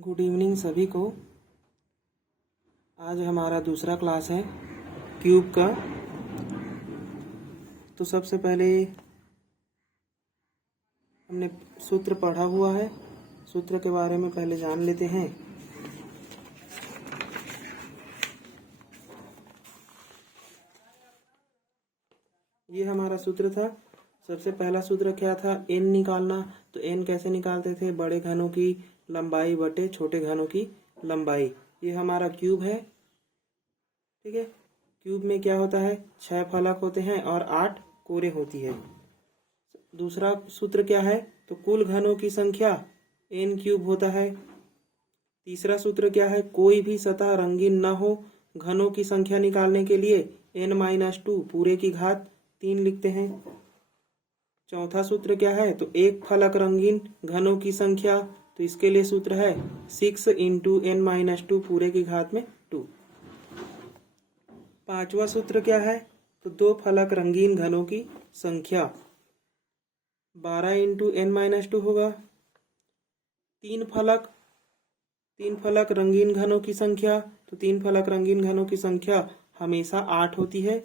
Good evening सभी को। आज हमारा दूसरा क्लास है क्यूब का। तो सबसे पहले हमने सूत्र पढ़ा हुआ है, सूत्र के बारे में पहले जान लेते हैं। ये हमारा सूत्र था। सबसे पहला सूत्र क्या था? एन निकालना। तो एन कैसे निकालते थे? बड़े घनों की लंबाई बटे छोटे घनों की लंबाई। ये हमारा क्यूब है, ठीक है। क्यूब में क्या होता है? 6 फलक होते हैं और 8 कोरे होती है। दूसरा सूत्र क्या है? तो कुल घनों की संख्या एन क्यूब होता है। तीसरा सूत्र क्या है? कोई भी सतह रंगीन न हो। घनों की संख्या निकालने के लिए n-2 पूरे की घात 3 लिखते हैं। चौथा सूत्र क्या है? तो एक फलक रंगीन घनों की संख्या, तो इसके लिए सूत्र है 6 × n-2 पूरे की घात में 2। पांचवा सूत्र क्या है? तो दो फलक रंगीन घनों की संख्या 12 × n-2 होगा। तीन फलक रंगीन घनों की संख्या, तो तीन फलक रंगीन घनों की संख्या हमेशा 8 होती है।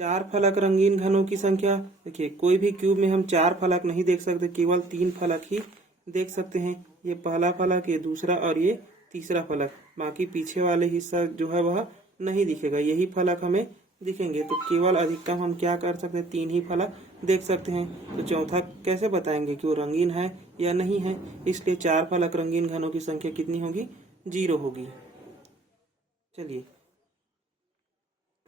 चार फलक रंगीन घनों की संख्या, देखिए कोई भी क्यूब में हम 4 फलक नहीं देख सकते, केवल 3 फलक ही देख सकते हैं। ये पहला फलक, ये दूसरा और ये तीसरा फलक। बाकी पीछे वाले हिस्सा जो है वह नहीं दिखेगा, यही फलक हमें दिखेंगे। तो केवल अधिकतम हम क्या कर सकते हैं? 3 ही फलक देख सकते हैं। तो चौथा कैसे बताएंगे कि वो रंगीन है या नहीं है? इसलिए 4 फलक रंगीन घनों की संख्या कितनी होगी? 0 होगी। चलिए,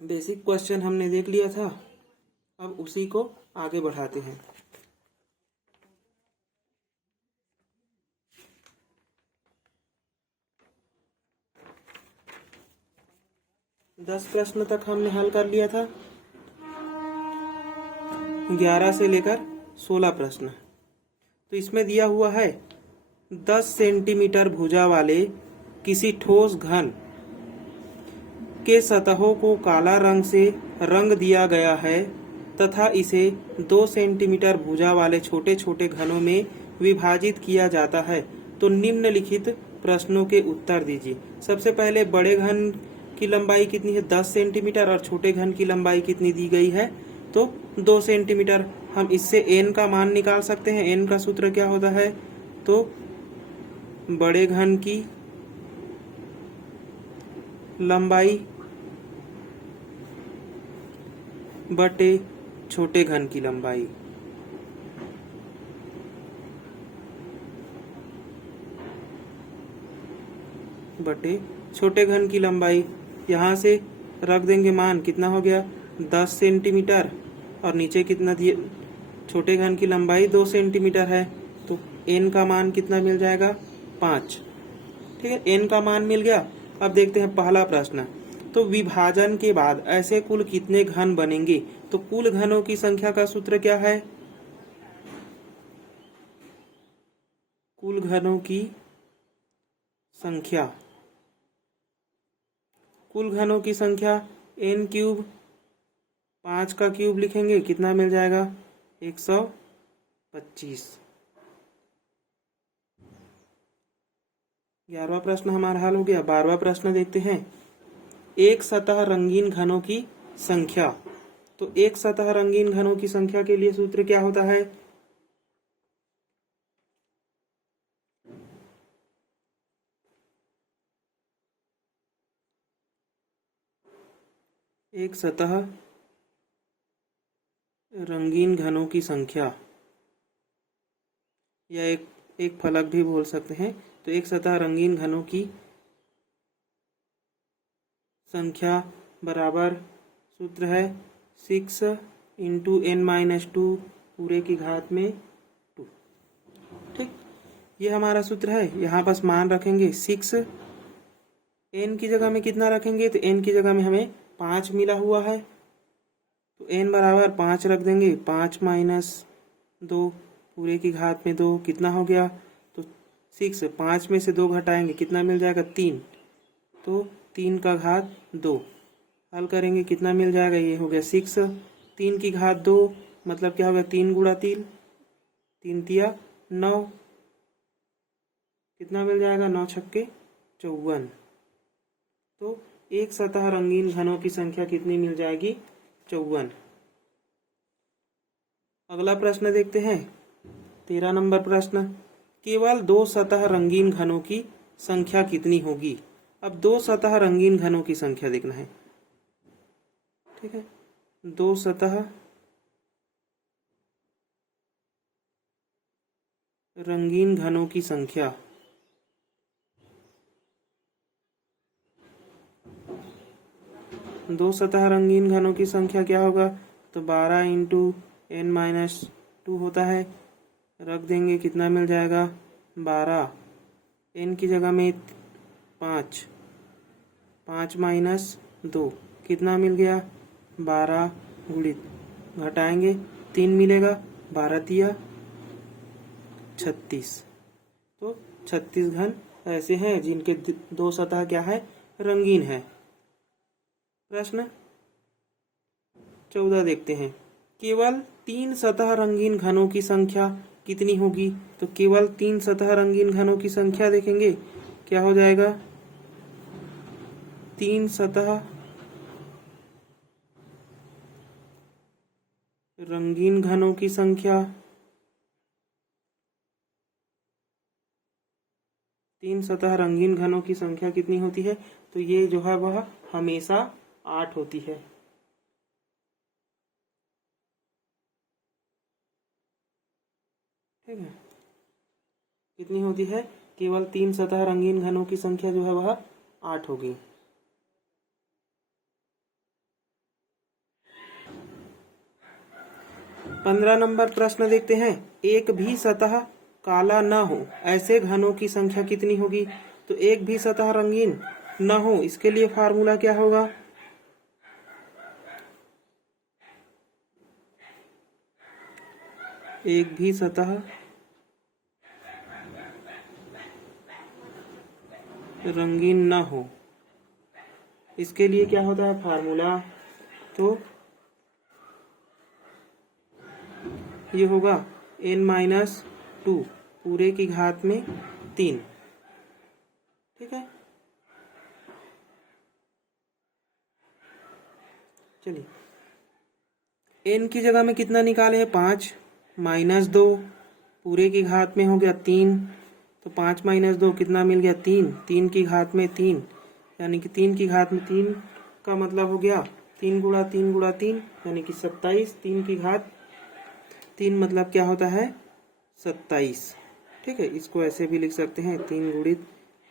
बेसिक क्वेश्चन हमने देख लिया था, अब उसी को आगे बढ़ाते हैं। दस प्रश्न तक हमने हल कर लिया था, 11 से लेकर 16 प्रश्न। तो इसमें दिया हुआ है 10 सेंटीमीटर भुजा वाले किसी ठोस घन के सतहों को काला रंग से रंग दिया गया है तथा इसे 2 सेंटीमीटर भुजा वाले छोटे छोटे घनों में विभाजित किया जाता है। तो निम्नलिखित प्रश्नों के उत्तर दीजिए। सबसे पहले बड़े घन की लंबाई कितनी है? 10 सेंटीमीटर। और छोटे घन की लंबाई कितनी दी गई है? तो 2 सेंटीमीटर। हम इससे n का मान निकाल सकते हैं। n का सूत्र क्या होता है? तो बड़े घन की लंबाई बटे छोटे घन की लंबाई। बटे छोटे घन की लंबाई। यहाँ से रख देंगे मान, कितना हो गया? 10 सेंटीमीटर। और नीचे कितना दिए? छोटे घन की लंबाई 2 सेंटीमीटर है। तो n का मान कितना मिल जाएगा? 5। ठीक है, n का मान मिल गया। अब देखते हैं पहला प्रश्न। तो विभाजन के बाद ऐसे कुल कितने घन बनेंगे? तो कुल घनों की संख्या का सूत्र क्या है? कुल घनों की संख्या, कुल घनों की संख्या n क्यूब, 5 का क्यूब लिखेंगे, कितना मिल जाएगा? 125। 11वां प्रश्न हमारा हल हो गया। 12वां प्रश्न देखते हैं। एक सतह रंगीन घनों की संख्या। तो एक सतह रंगीन घनों की संख्या के लिए सूत्र क्या होता है? एक सतह रंगीन घनों की संख्या, या एक फलक भी बोल सकते हैं। तो एक सतह रंगीन घनों की संख्या बराबर सूत्र है 6 × n-2 पूरे की घात में 2। ठीक, ये हमारा सूत्र है। यहाँ बस मान रखेंगे 6। n की जगह में कितना रखेंगे? तो n की जगह में हमें 5 मिला हुआ है, तो n बराबर 5 रख देंगे। 5 - 2 पूरे की घात में 2 कितना हो गया? तो 6। 5 में से 2 घटाएंगे, कितना मिल जाएगा? 3। तो 3 का घात 2। हल करेंगे, कितना मिल जाएगा? ये हो गया 6। 3 की घात 2 मतलब क्या होगा? 3 × 3, 3 × 9। कितना मिल जाएगा, 9 छक्के 54। तो एक सतह रंगीन घनों की संख्या कितनी मिल जाएगी, 54। अगला प्रश्न देखते हैं, 13 नंबर प्रश्न, केवल 2 सतह रंगीन घनों की संख्या कितनी होगी। अब 2 सतह रंगीन घनों की संख्या देखना है, ठीक है। 2 सतह रंगीन घनों की संख्या, दो सतह रंगीन घनों की संख्या क्या होगा, तो 12 इंटू n-2 होता है। रख देंगे, कितना मिल जाएगा, 12। n की जगह में 5, 5 माइनस 2 कितना मिल गया, 12 गुणित, घटाएंगे 3 मिलेगा, 12 तिया 36। तो 36 घन ऐसे हैं जिनके 2 सतह क्या है, रंगीन है। प्रश्न 14 देखते हैं, केवल 3 सतह रंगीन घनों की संख्या कितनी होगी। तो केवल 3 सतह रंगीन घनों की संख्या देखेंगे, क्या हो जाएगा, 3 सतह रंगीन घनों की संख्या, 3 सतह रंगीन घनों की संख्या कितनी होती है, तो ये जो है वह हमेशा 8 होती है। ठीक है, कितनी होती है, केवल 3 सतह रंगीन घनों की संख्या जो है वह 8 होगी। पंद्रह नंबर प्रश्न देखते हैं, एक भी सतह काला न हो ऐसे घनों की संख्या कितनी होगी। तो एक भी सतह रंगीन न हो, इसके लिए फार्मूला क्या होगा, एक भी सतह रंगीन न हो, इसके लिए क्या होता है फार्मूला, तो ये होगा n-2 पूरे की घात में 3। ठीक है, चलिए n की जगह में कितना निकाले हैं, 5 -2 पूरे की घात में हो गया 3। तो 5 - 2 कितना मिल गया, 3। 3 की घात में 3 यानी कि 3 की घात में 3 का मतलब हो गया 3 गुणा 3 गुणा 3 यानी कि 27। 3 की घात 3 मतलब क्या होता है, 27। ठीक है, इसको ऐसे भी लिख सकते हैं, 3 गुणित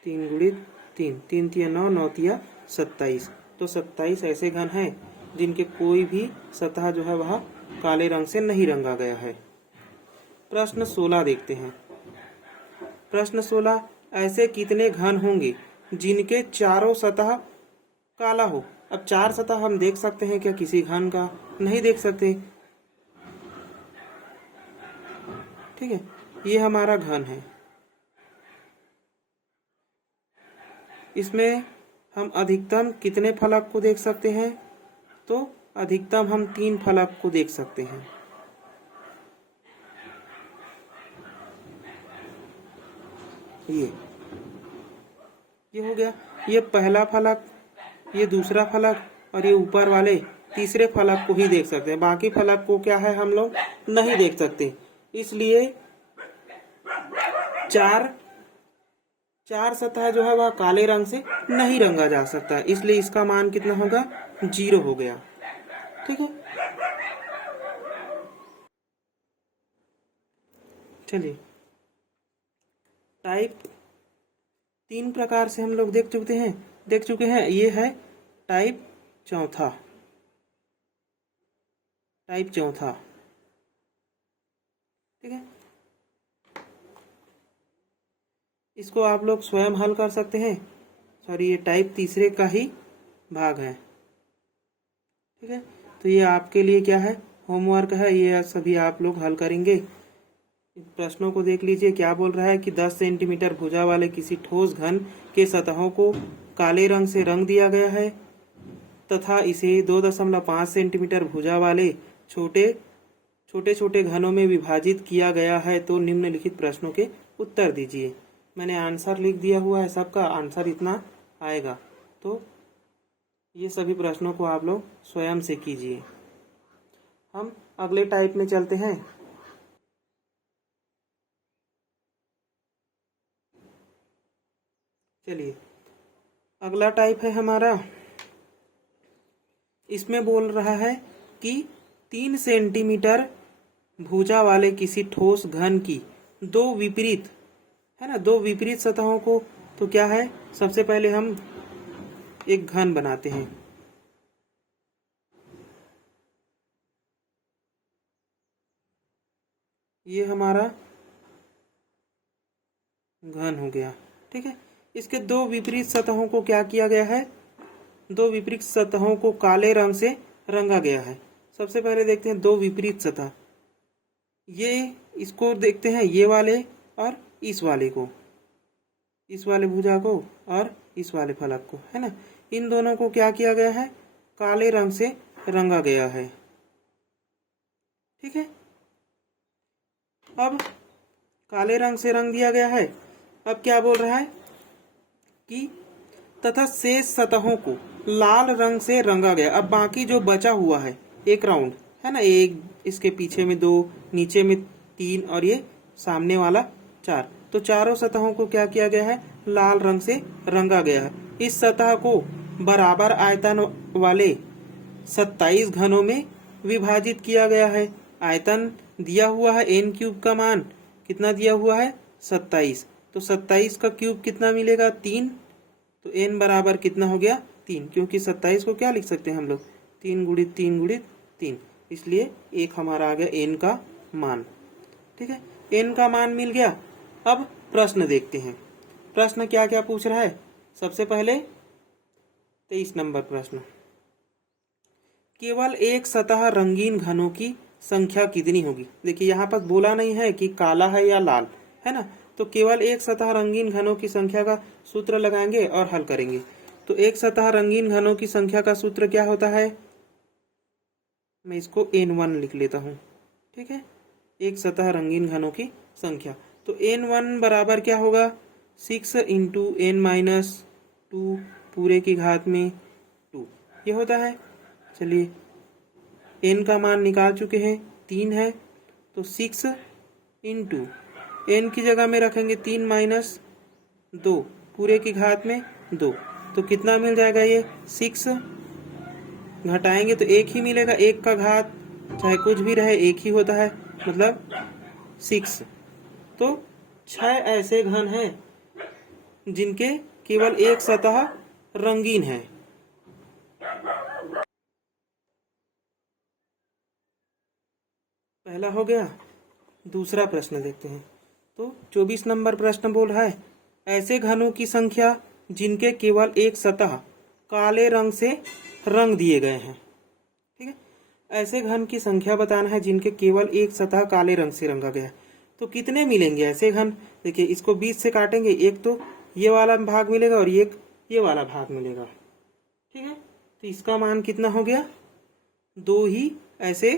3 गुणित 3, 3 तिया 9, 9 तिया 27। तो 27 ऐसे घन हैं जिनके कोई भी सतह जो है वह काले रंग से नहीं रंगा गया है। प्रश्न 16 देखते हैं, प्रश्न 16, ऐसे कितने घन होंगे जिनके चारों सतह काला हो। अब 4 सतह हम देख सकते हैं क्या किसी घन का, नहीं देख सकते। ठीक है, ये हमारा घन है, इसमें हम अधिकतम कितने फलक को देख सकते हैं, तो अधिकतम हम 3 फलक को देख सकते हैं। ये हो गया, ये पहला फलक, ये दूसरा फलक और ये ऊपर वाले तीसरे फलक को ही देख सकते हैं। बाकी फलक को क्या है, हम लोग नहीं देख सकते। इसलिए चार सतह जो है वह काले रंग से नहीं रंगा जा सकता, इसलिए इसका मान कितना होगा, 0 हो गया। ठीक है, चलिए टाइप 3 प्रकार से हम लोग देख चुके हैं। ये है टाइप चौथा, ठीक है, इसको आप लोग स्वयं हल कर सकते हैं। सॉरी, ये टाइप तीसरे का ही भाग है। ठीक है, तो ये आपके लिए क्या है, होमवर्क है, ये सभी आप लोग हल करेंगे। प्रश्नों को देख लीजिए, क्या बोल रहा है कि 10 सेंटीमीटर भुजा वाले किसी ठोस घन के सतहों को काले रंग से रंग दिया गया है तथा इसे 2.5 सेंटीमीटर भुजा वाले छोटे छोटे घनों में विभाजित किया गया है। तो निम्नलिखित प्रश्नों के उत्तर दीजिए। मैंने आंसर लिख दिया हुआ है, सबका आंसर इतना आएगा। तो ये सभी प्रश्नों को आप लोग स्वयं से कीजिए। हम अगले टाइप में चलते हैं। चलिए, अगला टाइप है हमारा, इसमें बोल रहा है कि 3 सेंटीमीटर भुजा वाले किसी ठोस घन की दो विपरीत, है ना, दो विपरीत सतहों को, तो क्या है, सबसे पहले हम एक घन बनाते हैं। ये हमारा घन हो गया, ठीक है। इसके दो विपरीत सतहों को क्या किया गया है, दो विपरीत सतहों को काले रंग से रंगा गया है। सबसे पहले देखते हैं दो विपरीत सतह, ये इसको देखते हैं, ये वाले और इस वाले को, इस वाले भुजा को और इस वाले फलक को, है ना। इन दोनों को क्या किया गया है, काले रंग से रंगा गया है, ठीक है। अब काले रंग से रंग दिया गया है। अब क्या बोल रहा है कि तथा शेष सतहों को लाल रंग से रंगा गया। अब बाकी जो बचा हुआ है एक राउंड, है ना, एक इसके पीछे में 2, नीचे में 3 और ये सामने वाला 4, तो चारों सतहों को क्या किया गया है, लाल रंग से रंगा गया है। इस सतह को बराबर आयतन वाले 27 घनों में विभाजित किया गया है। आयतन दिया हुआ है n³ का मान कितना दिया हुआ है, 27, तो 27 का क्यूब कितना मिलेगा, 3, तो n बराबर कितना हो गया, 3, क्योंकि 27 को क्या लिख सकते हैं हम लोग, 3 गुणित 3 गुणित 3, इसलिए एक हमारा आ गया n का मान, ठीक है। n का मान मिल गया। अब प्रश्न देखते हैं, प्रश्न क्या क्या पूछ रहा है। सबसे पहले 23 नंबर प्रश्न, केवल एक सतह रंगीन घनों की संख्या कितनी होगी। देखिए यहाँ पर बोला नहीं है कि काला है या लाल, है ना, तो केवल एक सतह रंगीन घनों की संख्या का सूत्र लगाएंगे और हल करेंगे। तो एक सतह रंगीन घनों की संख्या का सूत्र क्या होता है, मैं इसको n1 लिख लेता हूँ, ठीक है। एक सतह रंगीन घनों की संख्या, तो n1 बराबर क्या होगा, 6 × n-2 पूरे की घात में 2, ये होता है। चलिए, n का मान निकाल चुके हैं, 3 है, तो 6 × n की जगह में रखेंगे 3 - 2 पूरे की घात में 2, तो कितना मिल जाएगा, ये 6 घटाएंगे तो 1 ही मिलेगा, 1 का घात चाहे कुछ भी रहे 1 ही होता है, मतलब 6। तो 6 ऐसे घन हैं जिनके केवल एक सतह रंगीन है। पहला हो गया। दूसरा प्रश्न देखते हैं। तो 24 नंबर प्रश्न बोल रहा है, ऐसे घनों की संख्या जिनके केवल एक सतह काले रंग से रंग दिए गए हैं, ठीक है। ऐसे घन की संख्या बताना है जिनके केवल एक सतह काले रंग से रंगा गया है। तो कितने मिलेंगे ऐसे घन, देखिए इसको 20 से काटेंगे, एक तो ये वाला भाग मिलेगा और एक ये वाला भाग मिलेगा, ठीक है। तो इसका मान कितना हो गया, 2 ही ऐसे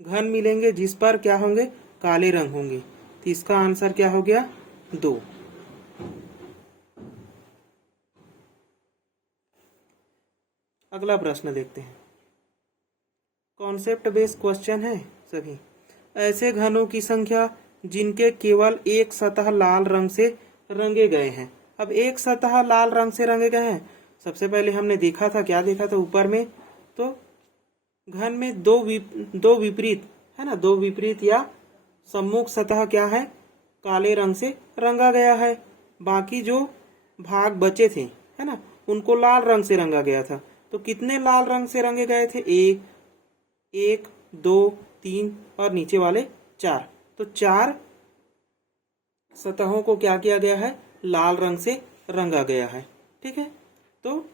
घन मिलेंगे जिस पर क्या होंगे, काले रंग होंगे। तो इसका आंसर क्या हो गया, 2। अगला प्रश्न देखते हैं, कॉन्सेप्ट बेस्ड क्वेश्चन है सभी। ऐसे घनों की संख्या जिनके केवल एक सतह लाल रंग से रंगे गए हैं। अब एक सतह लाल रंग से रंगे गए हैं, सबसे पहले हमने देखा था, क्या देखा था ऊपर में, तो घन में दो विपरीत, है ना, दो विपरीत या सम्मुख सतह क्या है, काले रंग से रंगा गया है। बाकी जो भाग बचे थे, है ना, उनको लाल रंग से रंगा गया था। तो कितने लाल रंग से रंगे गए थे, 1, 2, 3 और नीचे वाले 4। तो 4 सतहों को क्या किया गया है, लाल रंग से रंगा गया है, ठीक है। तो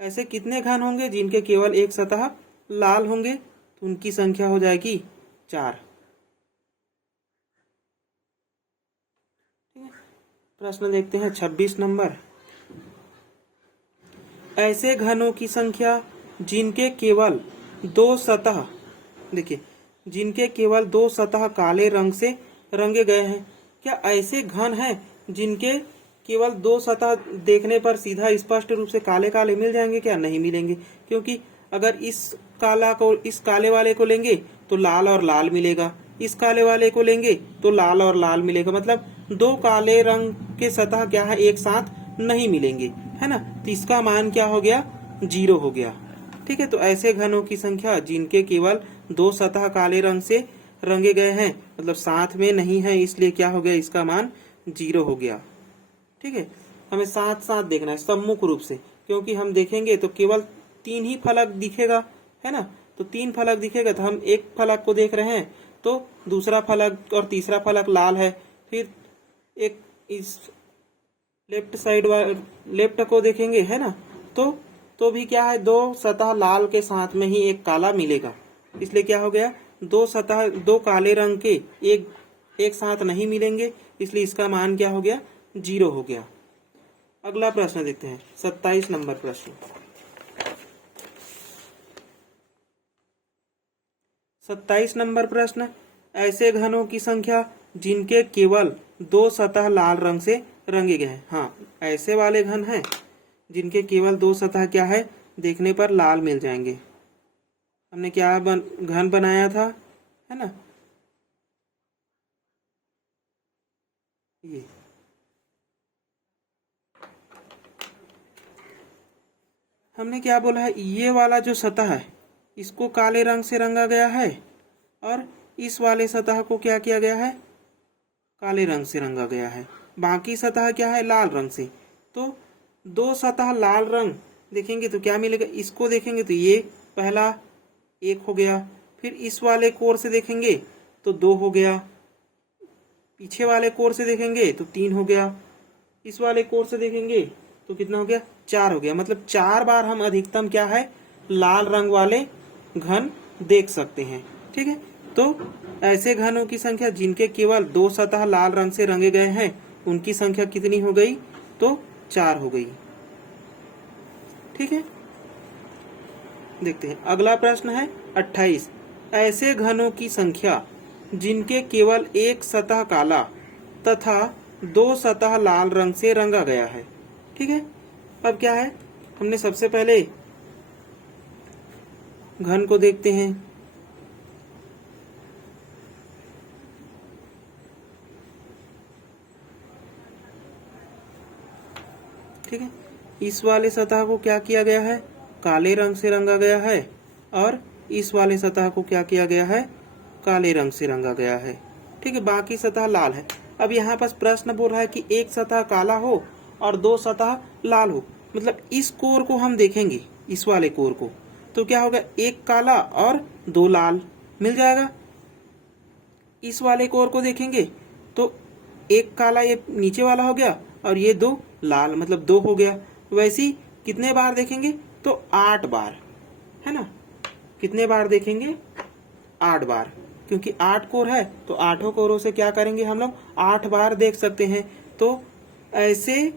ऐसे कितने घन होंगे जिनके केवल एक सतह लाल होंगे, तो उनकी संख्या हो जाएगी 4, ठीक है। प्रश्न देखते हैं 26 नंबर, ऐसे घनों की संख्या जिनके केवल 2 सतह, देखिए जिनके केवल 2 सतह काले रंग से रंगे गए हैं। क्या ऐसे घन हैं जिनके केवल दो सतह देखने पर सीधा स्पष्ट रूप से काले काले मिल जाएंगे क्या? नहीं मिलेंगे, क्योंकि अगर इस काले वाले को लेंगे तो लाल और लाल मिलेगा, इस काले वाले को लेंगे तो लाल और लाल मिलेगा, मतलब दो काले रंग के सतह क्या है एक साथ नहीं मिलेंगे, है ना। तो इसका मान क्या हो गया? 0 हो गया। ठीक है, तो ऐसे घनों की संख्या जिनके केवल दो सतह काले रंग से रंगे गए हैं, मतलब साथ में नहीं है, इसलिए क्या हो गया? इसका मान 0 हो गया। ठीक है, हमें साथ साथ देखना है सम्मुख रूप से, क्योंकि हम देखेंगे तो केवल 3 ही फलक दिखेगा, है ना। तो 3 फलक दिखेगा, तो हम एक फलक को देख रहे हैं तो दूसरा फलक और तीसरा फलक लाल है, फिर एक इस लेफ्ट को देखेंगे, है ना, तो भी क्या है? दो सतह लाल के साथ में ही एक काला मिलेगा, इसलिए क्या हो गया? दो काले रंग के एक साथ नहीं मिलेंगे, इसलिए इसका मान क्या हो गया? 0 हो गया। अगला प्रश्न देखते हैं, 27 नंबर प्रश्न। 27 नंबर प्रश्न, ऐसे घनों की संख्या जिनके केवल दो सतह लाल रंग से रंगे गए हैं। हाँ, ऐसे वाले घन हैं जिनके केवल दो सतह क्या है? देखने पर लाल मिल जाएंगे। हमने क्या घन बनाया था, है ना, ये हमने क्या बोला है? ये वाला जो सतह है इसको काले रंग से रंगा गया है, और इस वाले सतह को क्या किया गया है? काले रंग से रंगा गया है। बाकी सतह क्या है? लाल रंग से। तो दो सतह लाल रंग देखेंगे तो क्या मिलेगा? इसको देखेंगे तो ये पहला 1 हो गया, फिर इस वाले कोर से देखेंगे तो 2 हो गया, पीछे वाले कोर से देखेंगे तो 3 हो गया, इस वाले कोर से देखेंगे तो कितना हो गया? 4 हो गया। मतलब 4 बार हम अधिकतम क्या है? लाल रंग वाले घन देख सकते हैं। ठीक है, तो ऐसे घनों की संख्या जिनके केवल दो सतह लाल रंग से रंगे गए हैं, उनकी संख्या कितनी हो गई? तो 4 हो गई। ठीक है, देखते हैं अगला प्रश्न है 28। ऐसे घनों की संख्या जिनके केवल एक सतह काला तथा दो सतह लाल रंग से रंगा गया है। ठीक है, अब क्या है? हमने सबसे पहले घन को देखते हैं। ठीक है, इस वाले सतह को क्या किया गया है? काले रंग से रंगा गया है, और इस वाले सतह को क्या किया गया है? काले रंग से रंगा गया है। ठीक है, बाकी सतह लाल है। अब यहाँ पर प्रश्न बोल रहा है कि एक सतह काला हो और दो सतह लाल हो, मतलब इस कोर को हम देखेंगे, इस वाले कोर को, तो क्या होगा? एक काला और दो लाल मिल जाएगा। इस वाले कोर को देखेंगे तो एक काला ये नीचे वाला हो गया, और ये दो लाल, मतलब 2 हो गया। वैसे ही कितने बार देखेंगे? तो 8 बार, है ना। कितने बार देखेंगे? 8 बार, क्योंकि 8 कोर है तो 8 कोरों से क्या करेंगे हम लोग? 8 बार देख सकते हैं। तो ऐसे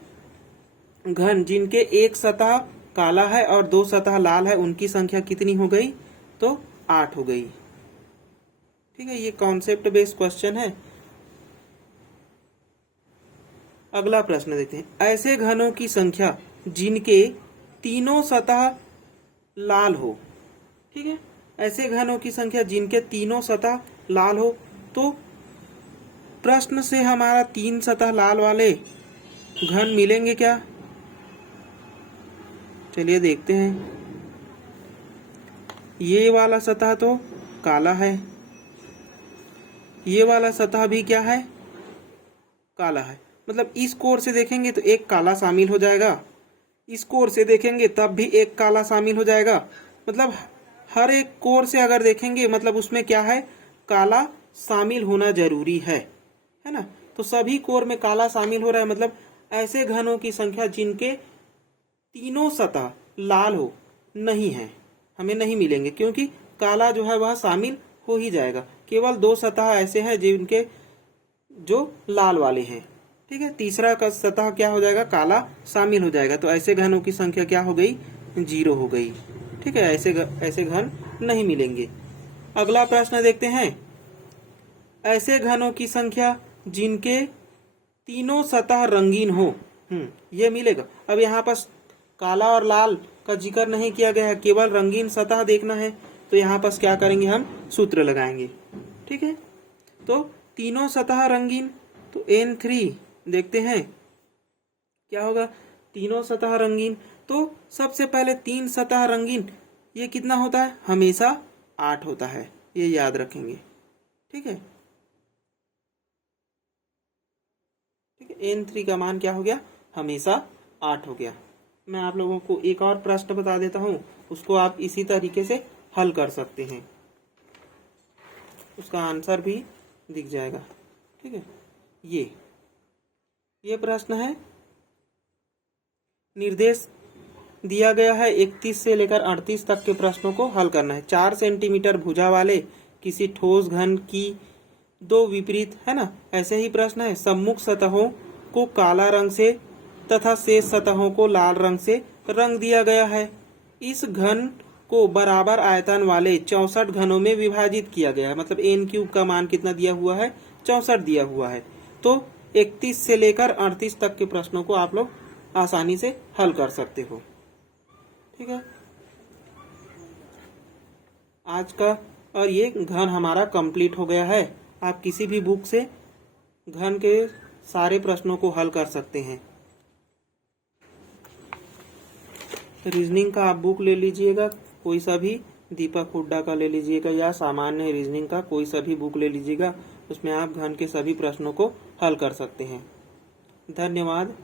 घन जिनके एक सतह काला है और दो सतह लाल है, उनकी संख्या कितनी हो गई? तो 8 हो गई। ठीक है, ये कॉन्सेप्ट बेस्ड क्वेश्चन है। अगला प्रश्न देखते हैं, ऐसे घनों की संख्या जिनके तीनों सतह लाल हो। ठीक है, ऐसे घनों की संख्या जिनके तीनों सतह लाल हो। तो प्रश्न से हमारा 3 सतह लाल वाले घन मिलेंगे क्या? चलिए देखते हैं। ये वाला सतह तो काला है, ये वाला सतह भी क्या है? काला है। मतलब इस कोर से देखेंगे तो एक काला शामिल हो जाएगा, इस कोर से देखेंगे तब भी एक काला शामिल हो जाएगा। मतलब हर एक कोर से अगर देखेंगे मतलब उसमें क्या है? काला शामिल होना जरूरी है ना। तो सभी कोर में काला शामिल हो रहा है, मतलब ऐसे घनों की संख्या जिनके तीनों सतह लाल हो नहीं है, हमें नहीं मिलेंगे, क्योंकि काला जो है वह शामिल हो ही जाएगा। केवल 2 सतह ऐसे हैं जिनके जो लाल वाले हैं। ठीक है, तीसरा का सतह क्या हो जाएगा? काला शामिल हो जाएगा। तो ऐसे घनों की संख्या क्या हो गई? 0 हो गई। ठीक है, ऐसे घन नहीं मिलेंगे। अगला प्रश्न देखते हैं, ऐसे घनों की संख्या जिनके तीनों सतह रंगीन हो, ये मिलेगा। अब यहाँ पर काला और लाल का जिक्र नहीं किया गया है, केवल रंगीन सतह देखना है, तो यहाँ पर क्या करेंगे, हम सूत्र लगाएंगे। ठीक है, तो तीनों सतह रंगीन, तो N3 देखते हैं क्या होगा, तीनों सतह रंगीन। तो सबसे पहले 3 सतह रंगीन, ये कितना होता है, हमेशा 8 होता है, ये याद रखेंगे। ठीक है, N3 का मान क्या हो गया, हमेशा 8 हो गया। मैं आप लोगों को एक और प्रश्न बता देता हूं, उसको आप इसी तरीके से हल कर सकते हैं, उसका आंसर भी दिख जाएगा। ठीक है, ये प्रश्न है, निर्देश दिया गया है 31 से लेकर 38 तक के प्रश्नों को हल करना है। 4 सेंटीमीटर भुजा वाले किसी ठोस घन की दो विपरीत, है ना, ऐसे ही प्रश्न है। सम्मुख सतहों को काला रंग से तथा शेष सतहों को लाल रंग से रंग दिया गया है। इस घन को बराबर आयतन वाले 64 घनों में विभाजित किया गया है, मतलब n³ का मान कितना दिया हुआ है, 64 दिया हुआ है। तो 31 से लेकर 38 तक के प्रश्नों को आप लोग आसानी से हल कर सकते हो। ठीक है, आज का और ये घन हमारा कंप्लीट हो गया है। आप किसी भी बुक से घन के सारे प्रश्नों को हल कर सकते हैं। रीजनिंग का आप बुक ले लीजिएगा, कोई सा भी, दीपक हुड्डा का ले लीजिएगा या सामान्य रीजनिंग का कोई सा भी बुक ले लीजिएगा, उसमें आप घन के सभी प्रश्नों को हल कर सकते हैं। धन्यवाद।